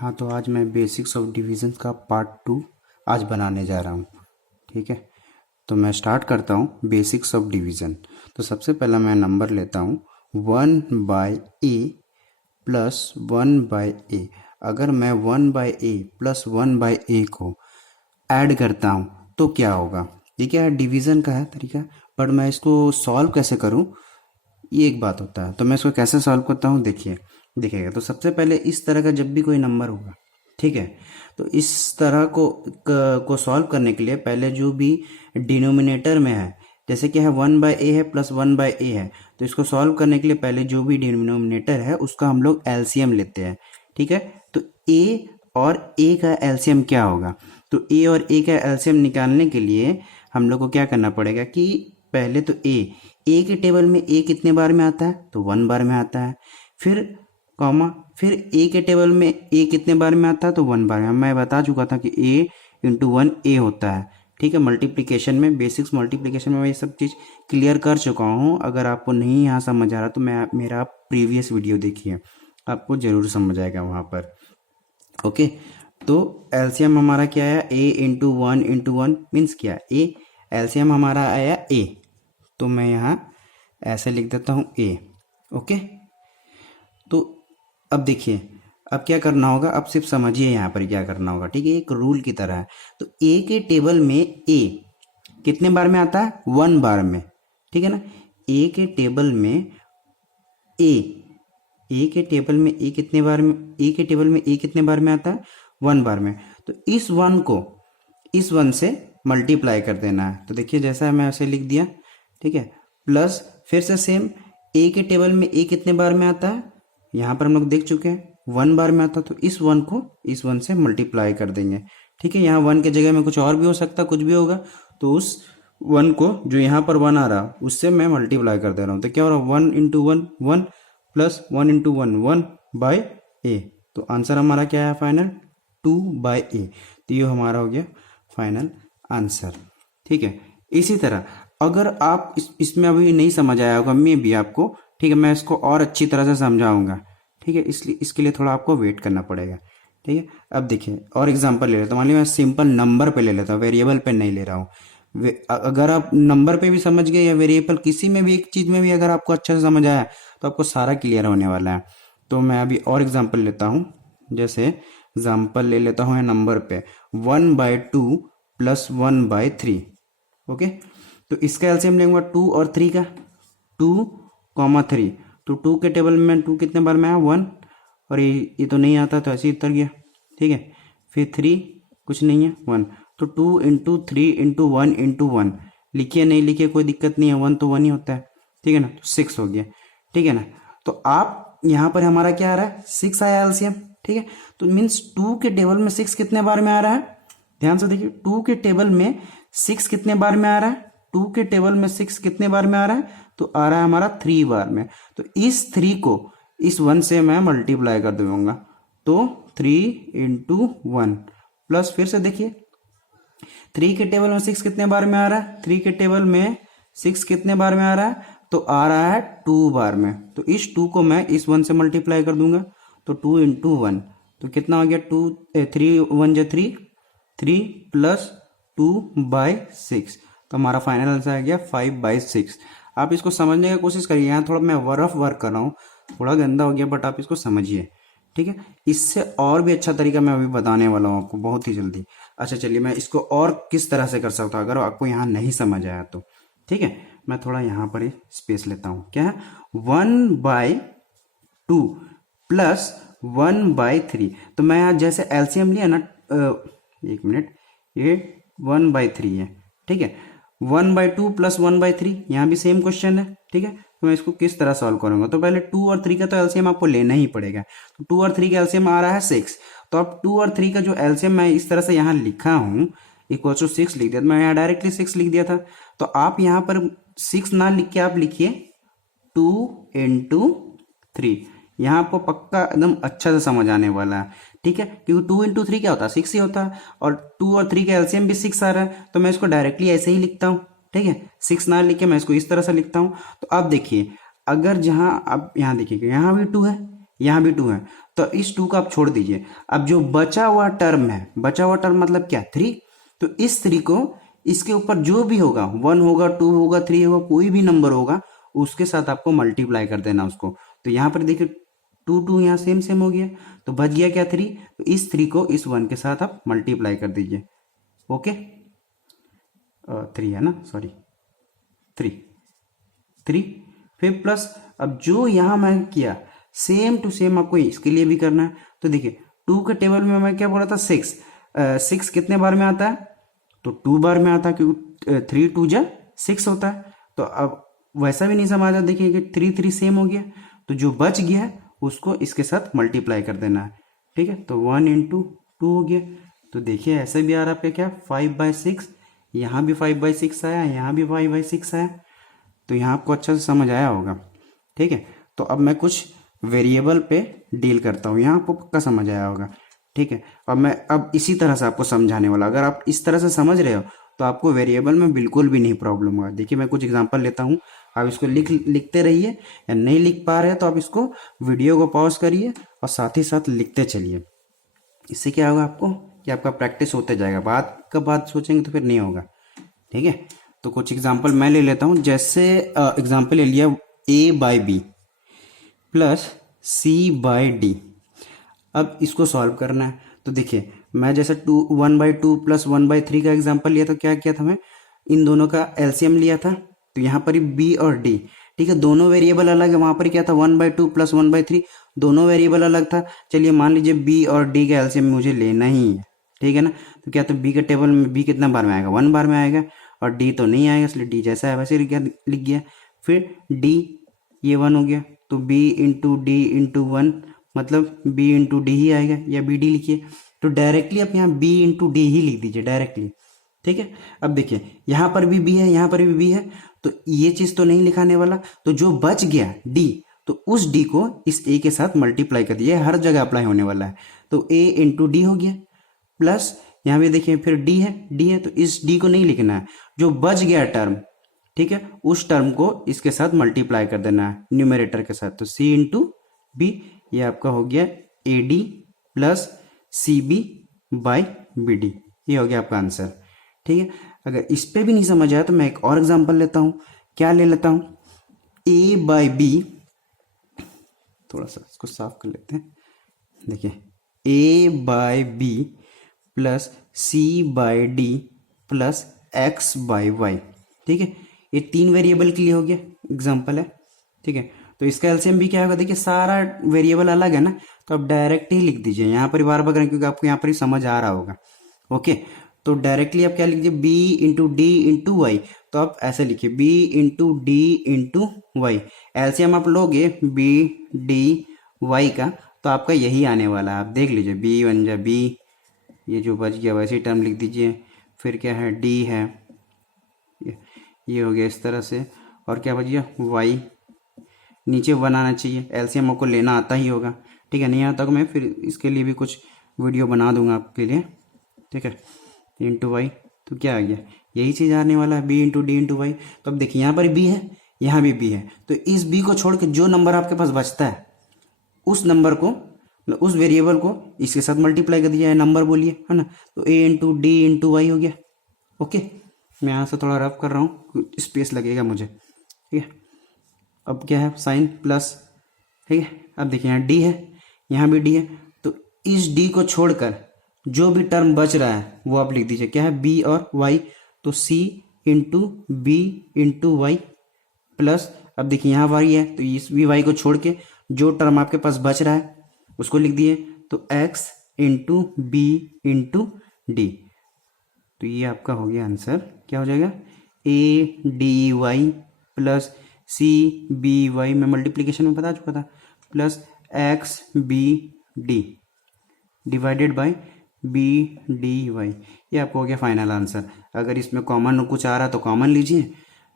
हाँ, तो आज मैं बेसिक्स ऑफ डिवीजन का पार्ट 2 आज बनाने जा रहा हूँ। ठीक है, तो मैं स्टार्ट करता हूँ बेसिक्स ऑफ डिवीजन। तो सबसे पहला मैं नंबर लेता हूँ 1/a प्लस 1/a। अगर मैं 1/a प्लस 1/a को ऐड करता हूँ तो क्या होगा? ये क्या है, डिवीज़न का है तरीका, बट मैं इसको सॉल्व कैसे करूँ ये एक बात होता है। तो मैं इसको कैसे सॉल्व करता हूँ देखिएगा। तो सबसे पहले इस तरह का जब भी कोई नंबर होगा, ठीक है, तो इस तरह को सॉल्व करने के लिए पहले जो भी डिनोमिनेटर में है, जैसे कि है 1/a है प्लस 1/a है, तो इसको सॉल्व करने के लिए पहले जो भी डिनोमिनेटर है उसका हम लोग एलसीएम लेते हैं। ठीक है, तो a और a का एलसीएम क्या होगा? तो a और a का एलसीएम निकालने के लिए हम लोग को क्या करना पड़ेगा कि पहले तो a के टेबल में a कितने बार में आता है? तो 1 बार में आता है। फिर कॉमा, फिर a के टेबल में a कितने बार में आता है? तो 1 बार में। मैं बता चुका था कि a इंटू 1 a होता है। ठीक है, मल्टीप्लिकेशन में, बेसिक्स मल्टीप्लिकेशन में मैं ये सब चीज़ क्लियर कर चुका हूँ। अगर आपको नहीं यहाँ समझ आ रहा तो मैं मेरा प्रीवियस वीडियो देखिए, आपको ज़रूर समझ आएगा वहाँ पर। ओके, तो एलसीएम हमारा क्या आया? a इंटू 1 मीन्स क्या? a एलसीएम हमारा आया a, तो मैं यहाँ ऐसे लिख देता हूँ a। ओके, तो अब देखिए, अब क्या करना होगा, अब सिर्फ समझिए यहाँ पर क्या करना होगा। ठीक है, एक रूल की तरह है। तो a के टेबल में a कितने बार में आता है? 1 बार में। ठीक है ना, a के टेबल में a के टेबल में a कितने बार में, a के टेबल में a कितने बार में आता है? 1 बार में। तो इस 1 को इस 1 से मल्टीप्लाई कर देना है। तो देखिए जैसा है मैं ऐसे लिख दिया। ठीक है, प्लस फिर से सेम, a के टेबल में a कितने बार में आता है? यहाँ पर हम लोग देख चुके हैं 1 बार में आता, तो इस 1 को इस 1 से मल्टीप्लाई कर देंगे। ठीक है, यहाँ 1 के जगह में कुछ और भी हो सकता, कुछ भी होगा, तो उस 1 को जो यहाँ पर 1 आ रहा उससे मैं मल्टीप्लाई कर दे रहा हूँ। तो क्या हो रहा है? 1 into 1 1 plus 1 into 1 1 by a। तो आंसर हमारा क्या है फाइनल? 2/a। तो ये हमारा हो गया फाइनल आंसर। ठीक है, इसी तरह अगर आप इसमें अभी नहीं समझ आया होगा मे भी आपको, ठीक है, मैं इसको और अच्छी तरह से समझाऊंगा। ठीक है, इसलिए इसके लिए थोड़ा आपको वेट करना पड़ेगा। ठीक है, अब देखिए और एग्जांपल ले लेता हूँ। मान लीजिए मैं सिंपल नंबर पे ले लेता हूँ, वेरिएबल पे नहीं ले रहा हूँ। अगर आप नंबर पे भी समझ गए या वेरिएबल किसी में भी एक चीज़ में भी अगर आपको अच्छे से समझ आया तो आपको सारा क्लियर होने वाला है। तो मैं अभी और एग्जाम्पल लेता हूँ। जैसे एग्जाम्पल ले लेता हूँ नंबर पे 1/2 प्लस 1/3। ओके, तो इसका एलसीएम लेंगे 2 और 3 का, 2,3। तो 2 के टेबल में 2 कितने बार में आया? 1, और ये तो नहीं आता तो ऐसे ही उतर गया। ठीक है, फिर 3 कुछ नहीं है, 1। तो 2 इंटू 3 इंटू 1 इंटू 1 लिखिए, नहीं लिखिए कोई दिक्कत नहीं है, 1 तो 1 ही होता है। ठीक है ना, तो 6 हो गया। ठीक है ना, तो आप यहाँ पर हमारा क्या आ रहा है? 6 आया एलसीएम। ठीक है, तो मीन्स 2 के टेबल में 6 कितने बार में आ रहा है? ध्यान से देखिए, 2 के टेबल में 6 कितने बार में आ रहा है? 2 के टेबल में 6 कितने बार में आ रहा है? तो आ रहा है हमारा 3 बार में। तो इस 3 को इस 1 से मैं मल्टीप्लाई कर दूंगा, तो 3 इंटू 1 प्लस, फिर से देखिए 3 के टेबल में 6 कितने बार में आ रहा है? 3 के टेबल में 6 कितने बार में आ रहा है? तो आ रहा है 2 बार में। तो इस 2 को मैं इस 1 से मल्टीप्लाई कर दूंगा, तो 2 इंटू 1, तो कितना हो गया? 3 1 जो 3, 3 प्लस 2/6। तो हमारा फाइनल आंसर आ गया 5/6। आप इसको समझने की कोशिश करिए। यहाँ थोड़ा मैं रफ वर्क कर रहा हूँ, थोड़ा गंदा हो गया, बट आप इसको समझिए। ठीक है, इससे और भी अच्छा तरीका मैं अभी बताने वाला हूँ आपको बहुत ही जल्दी। अच्छा चलिए, मैं इसको और किस तरह से कर सकता हूँ अगर आपको यहाँ नहीं समझ आया तो। ठीक है, मैं थोड़ा यहाँ पर स्पेस लेता हूँ। क्या है? 1/2 प्लस 1/3। तो मैं यहाँ जैसे एलसीएम लिया ना, एक मिनट, ये 1/3 है। ठीक है, 1/2 प्लस 1/3, यहाँ भी सेम क्वेश्चन है। ठीक है, तो मैं इसको किस तरह सॉल्व करूंगा? तो पहले 2 और 3 का तो एलसीएम आपको लेना ही पड़ेगा। तो 2 और 3 का एलसीएम आ रहा है 6। तो अब 2 और 3 का जो एलसीएम मैं इस तरह से यहाँ लिखा हूँ इक्वल टू 6 लिख दिया, तो मैं यहाँ डायरेक्टली 6 लिख दिया था। तो आप यहाँ पर 6 ना लिख के आप लिखिए 2 इंटू 3। यहाँ आपको पक्का एकदम अच्छा से समझ आने वाला है। ठीक है, क्योंकि 2 इंटू 3 क्या होता है? 6 ही होता है, और 2 और 3 का एलसीएम भी 6 आ रहा है, तो मैं इसको डायरेक्टली ऐसे ही लिखता हूँ। ठीक है, 6 ना लिख के मैं इसको इस तरह से लिखता हूँ। तो अब देखिए, अगर जहाँ आप यहाँ देखिएगा यहाँ भी 2 है, यहाँ भी 2 है, तो इस 2 को आप छोड़ दीजिए। अब जो बचा हुआ टर्म है, बचा हुआ टर्म मतलब क्या, 3, तो इस 3 को इसके ऊपर जो भी होगा, 1 होगा, 2 होगा, 3 होगा, कोई भी नंबर होगा उसके साथ आपको मल्टीप्लाई कर देना उसको। तो यहाँ पर देखिए 2 2 यहाँ सेम सेम हो गया, तो बच गया क्या, 3। तो इस 3 को इस 1 के साथ आप मल्टीप्लाई कर दीजिए। ओके, 3 है ना, सॉरी 3 3, फिर प्लस, अब जो यहाँ मैं किया सेम टू सेम आपको इसके लिए भी करना है। तो देखिए 2 के टेबल में मैं क्या बोला था, 6, 6 कितने बार में आता है, तो 2 बार में आता है, क्योंकि 3 2 जा 6 होता है। तो अब वैसा भी नहीं समझा, देखिए कि 3 3 सेम हो गया, तो जो बच गया है उसको इसके साथ मल्टीप्लाई कर देना है। ठीक है, तो 1 इंटू 2 हो गया। तो देखिए ऐसे भी आ रहा आपका क्या, 5/6, यहाँ भी 5/6 आया, यहाँ भी 5/6 आया। तो यहाँ आपको अच्छा से समझ आया होगा। ठीक है, तो अब मैं कुछ वेरिएबल पे डील करता हूँ, यहाँ आपको पक्का समझ आया होगा। ठीक है, अब मैं अब इसी तरह से आपको समझाने वाला, अगर आप इस तरह से समझ रहे हो तो आपको वेरिएबल में बिल्कुल भी नहीं प्रॉब्लम होगा। देखिए मैं कुछ एग्जांपल लेता हूँ, आप इसको लिखते रहिए, या नहीं लिख पा रहे हैं तो आप इसको वीडियो को पॉज करिए और साथ ही साथ लिखते चलिए। इससे क्या होगा आपको कि आपका प्रैक्टिस होते जाएगा, बात सोचेंगे तो फिर नहीं होगा। ठीक है, तो कुछ एग्जांपल मैं ले लेता हूँ। जैसे एग्जांपल ले लिया, A/B प्लस C/D। अब इसको सॉल्व करना है, तो देखिए मैं जैसे 1/2 प्लस 1/3 का एग्जांपल लिया था, क्या किया था, मैं इन दोनों का एलसीएम लिया था। तो यहाँ पर ही B और D, ठीक है, दोनों वेरिएबल अलग है, वहाँ पर क्या था 1/2 प्लस 1/3, दोनों वेरिएबल अलग था। चलिए मान लीजिए B और D का एलसीएम मुझे लेना ही है, ठीक है ना। तो क्या, तो B के टेबल में B कितना बार में आएगा, 1 बार में आएगा, और D तो नहीं आएगा, इसलिए D जैसा है वैसे लिख गया। फिर D, ये 1 हो गया, तो B इंटू डी इंटू 1 मतलब B इंटू डी ही आएगा, या BD लिखिए। तो डायरेक्टली आप यहाँ B इंटू डी ही लिख दीजिए डायरेक्टली। ठीक है, अब देखिए यहाँ पर भी B है, यहाँ पर भी B है, तो ये चीज़ तो नहीं लिखाने वाला। तो जो बच गया D, तो उस D को इस A के साथ मल्टीप्लाई कर दिया, हर जगह अप्लाई होने वाला है। तो A इंटू डी हो गया, प्लस यहाँ पे देखिए फिर D है, तो इस D को नहीं लिखना है, जो बच गया टर्म, ठीक है, उस टर्म को इसके साथ मल्टीप्लाई कर देना है न्यूमरेटर के साथ। तो C इंटू बी, ये आपका हो गया AD प्लस CB/BD, ये हो गया आपका आंसर। ठीक है, अगर इस पे भी नहीं समझ आया तो मैं एक और एग्जांपल लेता हूँ। क्या ले लेता हूँ, A/B, थोड़ा सा इसको साफ कर लेते हैं। देखिए A/B plus C/D plus X/Y, ठीक है, ये 3 वेरिएबल के लिए हो गया एग्जांपल है। ठीक है, तो इसका एलसीएम भी क्या होगा, देखिए सारा वेरिएबल अलग है ना, तो आप डायरेक्ट ही लिख दीजिए, यहाँ पर बार बार करें क्योंकि आपको यहाँ पर ही समझ आ रहा होगा। ओके, तो डायरेक्टली आप क्या लिखिए, B into D into Y, तो आप ऐसे लिखिए B into D into Y. LCM आप लोगे BD/Y का, तो आपका यही आने वाला है, आप देख लीजिए B1 जा B, ये जो बच गया वैसे ही टर्म लिख दीजिए। फिर क्या है, D है, ये हो गया इस तरह से, और क्या बच गया Y, नीचे 1 आना चाहिए, एलसीएम आपको लेना आता ही होगा। ठीक है, नहीं आता तो मैं फिर इसके लिए भी कुछ वीडियो बना दूंगा आपके लिए। ठीक है, इंटू वाई, तो क्या आ गया, यही चीज़ आने वाला है, B into D into Y. तो अब देखिए यहाँ पर B है, यहाँ भी B है, तो इस B को छोड़ के जो नंबर आपके पास बचता है उस नंबर को, मतलब उस वेरिएबल को इसके साथ मल्टीप्लाई कर दिया है, नंबर बोलिए, है ना। तो A into D into Y हो गया। ओके, मैं यहाँ से थोड़ा रफ कर रहा हूँ, स्पेस लगेगा मुझे। ठीक है, अब क्या है, साइन प्लस, ठीक है। अब देखिए यहाँ D है, यहाँ भी D है, तो इस D को छोड़कर जो भी टर्म बच रहा है वो आप लिख दीजिए, क्या है, B और Y, तो C into B into Y plus, अब देखिए यहाँ वाई है तो इस भी वाई को छोड़ के जो टर्म आपके पास बच रहा है उसको लिख दिए, तो x into B into D. तो ये आपका हो गया आंसर, क्या हो जाएगा, ADY प्लस CBY, मैं मल्टीप्लिकेशन में बता चुका था, plus XBD divided by BDY। ये आपको हो गया फाइनल आंसर। अगर इसमें कॉमन कुछ आ रहा है तो कॉमन लीजिए,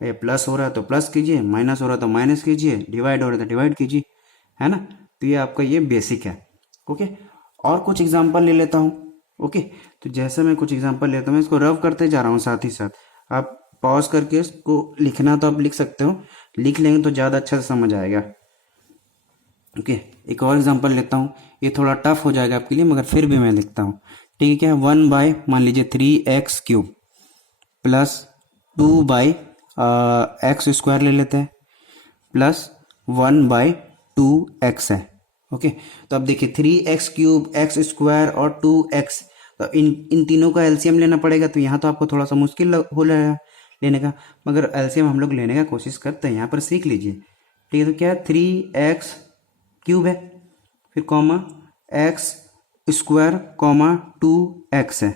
प्लस हो रहा है तो प्लस कीजिए, माइनस हो रहा है तो माइनस कीजिए, डिवाइड हो रहा है तो डिवाइड कीजिए, है ना। तो ये आपका ये बेसिक है। ओके, और कुछ एग्जांपल ले लेता हूँ। ओके, तो जैसे मैं कुछ एग्जांपल लेता हूँ, मैं इसको रफ करते जा रहा हूँ, साथ ही साथ आप पॉज करके इसको लिखना तो आप लिख सकते हो, लिख लेंगे तो ज़्यादा अच्छा से समझ आएगा। ओके, एक और एग्जांपल लेता हूँ, ये थोड़ा टफ हो जाएगा आपके लिए मगर फिर भी मैं लिखता हूँ। ठीक है, क्या है, 1 बाय मान लीजिए 3x³ plus 2 bye x square ले लेते हैं प्लस 1/2x है। ओके, तो अब देखिए 3x³ x² और 2x, तो इन तीनों का एलसीएम लेना पड़ेगा। तो यहाँ तो आपको थोड़ा सा मुश्किल हो रहा है लेने का, मगर एलसीएम हम लोग लेने का कोशिश करते हैं, यहाँ पर सीख लीजिए। ठीक है, तो क्या है, 3x³ है, फिर कॉमा x² कॉमा 2x है।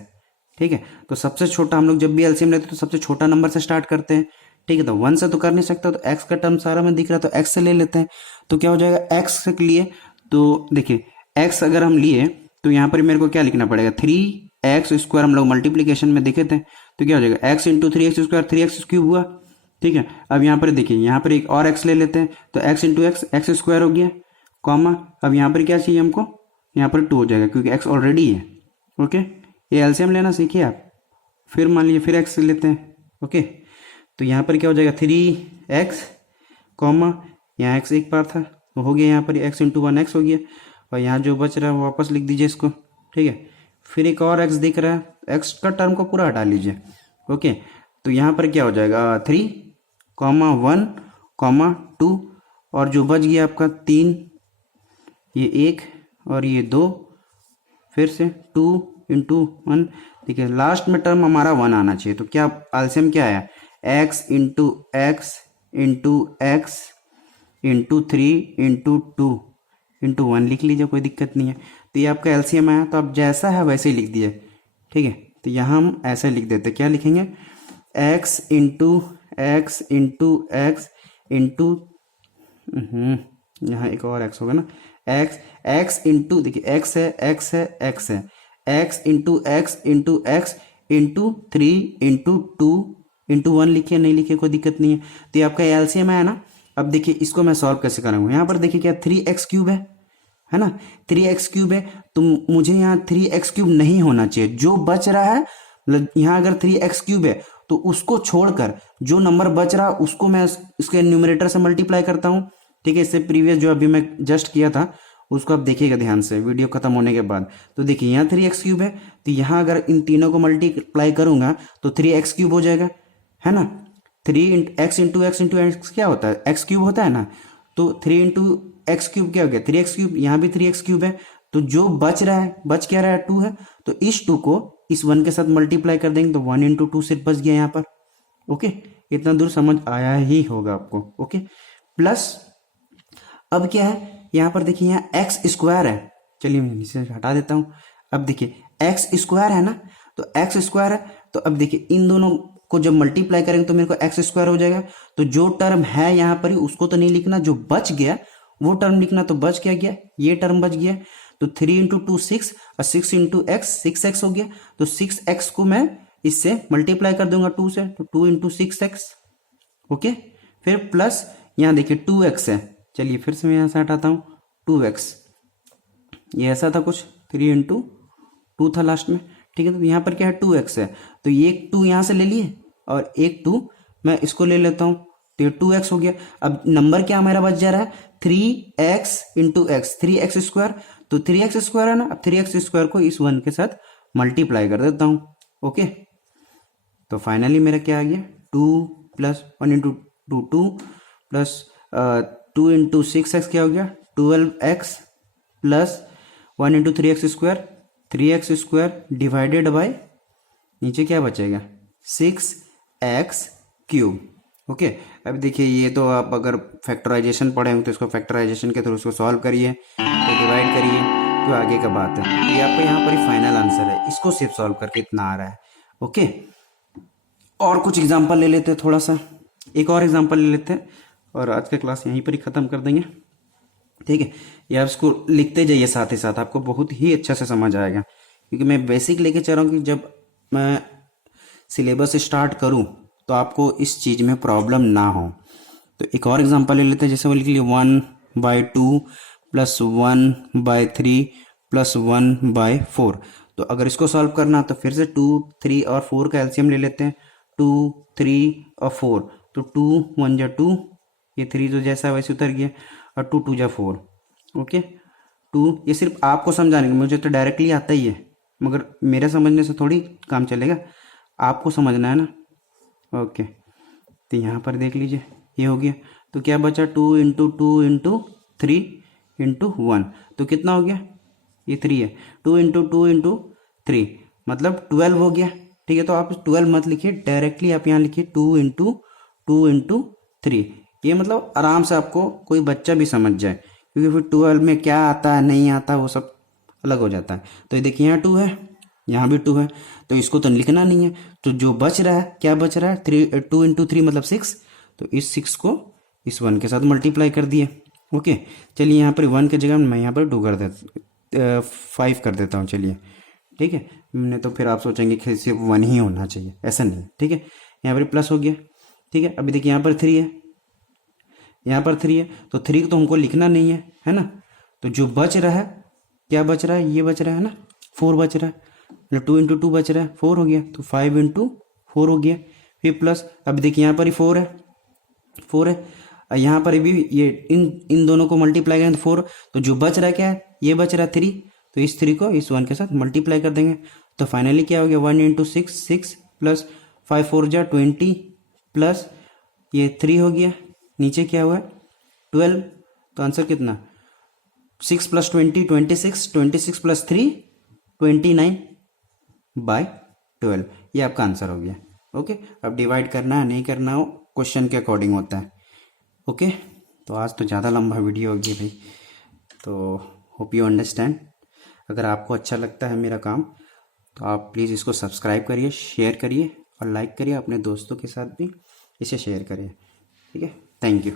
ठीक है, तो सबसे छोटा हम लोग जब भी एलसीएम लेते हैं तो सबसे छोटा नंबर से स्टार्ट करते हैं। ठीक है, तो 1 से तो कर नहीं सकता, तो x का टर्म सारा में दिख रहा है तो x से ले लेते हैं। तो क्या हो जाएगा, x के लिए, तो देखिए x अगर हम लिए तो यहाँ पर मेरे को क्या लिखना पड़ेगा, 3x² हम लोग मल्टीप्लीकेशन में देखे थे, तो क्या हो जाएगा x इंटू 3x² 3x³ हुआ। ठीक है, अब यहाँ पर देखिए, यहाँ पर एक और x ले लेते हैं, तो x इंटू एक्स x² हो गया, कॉमा अब यहाँ पर क्या चाहिए हमको, यहाँ पर 2 हो जाएगा क्योंकि x ऑलरेडी है। ओके, ये एलसीएम लेना सीखिए आप। फिर मान लीजिए फिर x लेते हैं। ओके, तो यहाँ पर क्या हो जाएगा, 3x कॉमा यहाँ x एक बार था तो हो गया, यहाँ पर x इंटू 1x हो गया, और यहाँ जो बच रहा है वापस लिख दीजिए इसको। ठीक है, फिर एक और x दिख रहा है, x का टर्म को पूरा हटा लीजिए। ओके, तो यहाँ पर क्या हो जाएगा, 3,1,2, और जो बच गया आपका 3, ये 1 और ये 2, फिर से 2 इंटू 1। ठीक है, लास्ट में टर्म हमारा 1 आना चाहिए, तो क्या एलसीएम क्या आया, x into x into x into 3 into 2 into 1 लिख लीजिए, कोई दिक्कत नहीं है। तो ये आपका एलसीएम आया, तो आप जैसा है वैसे ही लिख दीजिए। ठीक है, तो यहाँ हम ऐसे लिख देते, क्या लिखेंगे, x into x into x into, यहाँ एक और x होगा ना, x इंटू, देखिए x है x है x है, x into x into x into 3 into 2 into 1 लिखिए, नहीं लिखिए कोई दिक्कत नहीं है। तो ये आपका एलसीएम आया ना। अब देखिए इसको मैं सॉल्व कैसे करूँगा, यहाँ पर देखिए क्या 3x³ है ना, 3x³ है, तो मुझे यहाँ 3x³ नहीं होना चाहिए, जो बच रहा है मतलब यहाँ अगर 3x³ है तो उसको छोड़कर जो नंबर बच रहा उसको मैं इसके न्यूमरेटर से मल्टीप्लाई करता हूँ। ठीक है, इससे प्रीवियस जो अभी मैं जस्ट किया था उसको आप देखिएगा ध्यान से वीडियो खत्म होने के बाद। तो देखिए यहाँ 3x³ है, तो यहाँ अगर इन तीनों को मल्टीप्लाई करूंगा तो 3x³ हो जाएगा, है ना। 3x इंटू एक्स क्या होता है, x³ होता है ना, तो 3 इंटू x³ क्या हो गया, 3x³, यहाँ भी 3x³ है, तो जो बच रहा है, बच क्या रहा है, 2 है, तो इस 2 को इस 1 के साथ मल्टीप्लाई कर देंगे तो 1 इंटू 2 सिर्फ बच गया यहाँ पर। ओके, इतना दूर समझ आया ही होगा आपको। ओके, प्लस अब क्या है, यहाँ पर देखिए यहाँ x² है, चलिए मैं नीचे हटा देता हूँ। अब देखिए x² है ना, तो x² है, तो अब देखिए इन दोनों को जब मल्टीप्लाई करेंगे तो मेरे को x² हो जाएगा। तो जो टर्म है यहाँ पर ही उसको तो नहीं लिखना, जो बच गया वो टर्म लिखना। तो बच क्या गया, ये टर्म बच गया, तो 3 इंटू 2 6 और 6 इंटू एक्स 6x हो गया, तो 6x को मैं इससे मल्टीप्लाई कर दूंगा 2 से, तो 2 इंटू 6x। ओके, फिर प्लस यहाँ देखिए 2x है, चलिए फिर से मैं यहाँ से हटाता हूँ 2x, ये ऐसा था कुछ, 3 इंटू 2 था लास्ट में। ठीक है, तो यहाँ पर क्या है 2x है, तो ये 2 यहाँ से ले लिए और एक 2 मैं इसको ले लेता हूँ, तो ये 2x हो गया। अब नंबर क्या हमारा बच जा रहा है, 3x इंटू एक्स, 3x², तो 3x² है ना, अब 3x² को इस 1 के साथ मल्टीप्लाई कर देता हूँ। ओके, तो फाइनली मेरा क्या आ गया, 2 plus 1 into 2 2 plus 2 into 6x क्या हो गया, 12x plus 1 into 3x² 3x² divided by नीचे क्या बचेगा 6x³। ओके, अब देखिए ये तो आप अगर फैक्टराइजेशन पढ़े होंगे तो इसको फैक्टराइजेशन के थ्रू उसको सॉल्व करिए, तो डिवाइड करिए, तो आगे का बात है। ये आपको यहाँ पर ही फाइनल आंसर है, इसको सिर्फ सॉल्व करके इतना आ रहा है। ओके, और कुछ एग्जांपल ले लेते हैं, थोड़ा सा एक और एग्जांपल ले लेते हैं और आज का क्लास यहीं पर ही ख़त्म कर देंगे। ठीक है, ये आप इसको लिखते जाइए साथ ही साथ, आपको बहुत ही अच्छा से समझ आएगा, क्योंकि मैं बेसिक लेके चल रहा हूँ कि जब मैं सिलेबस स्टार्ट करूँ तो आपको इस चीज़ में प्रॉब्लम ना हो। तो एक और एग्जांपल ले लेते हैं, जैसे वो लिख लिए 1/2 प्लस 1/3 प्लस 1/4। तो अगर इसको सॉल्व करना तो फिर से 2 3 और 4 का एलसीएम ले लेते हैं, 2 3 और 4, तो 2 1 जा 2, ये 3 तो जैसा वैसे उतर गया, और 2 2 जा 4। ओके, 2, ये सिर्फ आपको समझाने के, मुझे तो डायरेक्टली आता ही है, मगर मेरे समझने से थोड़ी काम चलेगा, आपको समझना है ना। ओके, तो यहाँ पर देख लीजिए ये हो गया। तो क्या बचा, 2 × 2 × 3 × 1, तो कितना हो गया, ये 3 है। 2 × 2 × 3 मतलब 12 हो गया। ठीक है, तो आप 12 मत लिखिए, डायरेक्टली आप यहाँ लिखिए 2 × 2 × 3। ये मतलब आराम से आपको कोई बच्चा भी समझ जाए, क्योंकि फिर 12 में क्या आता है नहीं आता वो सब अलग हो जाता है। तो ये देखिए यहाँ 2 है, यहाँ भी 2 है, तो इसको तो लिखना नहीं है। तो जो बच रहा है, क्या बच रहा है, 2 × 3 मतलब 6, तो इस 6 को इस 1 के साथ मल्टीप्लाई कर दिए। ओके, चलिए यहाँ पर 1 की जगह मैं यहाँ पर 2 कर देता, 5 कर देता हूँ, चलिए ठीक है। मैंने तो फिर आप सोचेंगे कि सिर्फ 1 ही होना चाहिए, ऐसा नहीं है। ठीक है, यहाँ पर प्लस हो गया। ठीक है, अभी देखिए यहाँ पर 3 है, यहाँ पर 3 है, तो 3 तो हमको लिखना नहीं है ना। तो जो बच रहा है, क्या बच रहा है, ये बच रहा है ना, 4 बच रहा है, मतलब 2 × 2 बच रहा है, 4 हो गया, तो 5 × 4 हो गया। फिर प्लस, अब देखिए यहाँ पर ही 4 है, 4 है, और यहाँ पर भी ये इन दोनों को मल्टीप्लाई करें तो 4, तो जो बच रहा है क्या है, ये बच रहा है 3, तो इस 3 को इस 1 के साथ मल्टीप्लाई कर देंगे। तो फाइनली क्या हो गया, 1 × 6 6 प्लस 5 4 जा 20 प्लस ये 3 हो गया, नीचे क्या हुआ 12, तो आंसर कितना 6 + 20 26, 26 + 3 29/12, ये आपका आंसर हो गया। ओके, अब डिवाइड करना है नहीं करना हो क्वेश्चन के अकॉर्डिंग होता है। ओके, तो आज तो ज़्यादा लंबा वीडियो हो गया भाई, तो होप यू अंडरस्टैंड। अगर आपको अच्छा लगता है मेरा काम तो आप प्लीज़ इसको सब्सक्राइब करिए, शेयर करिए और लाइक करिए, अपने दोस्तों के साथ भी इसे शेयर करिए। ठीक है, थैंक यू।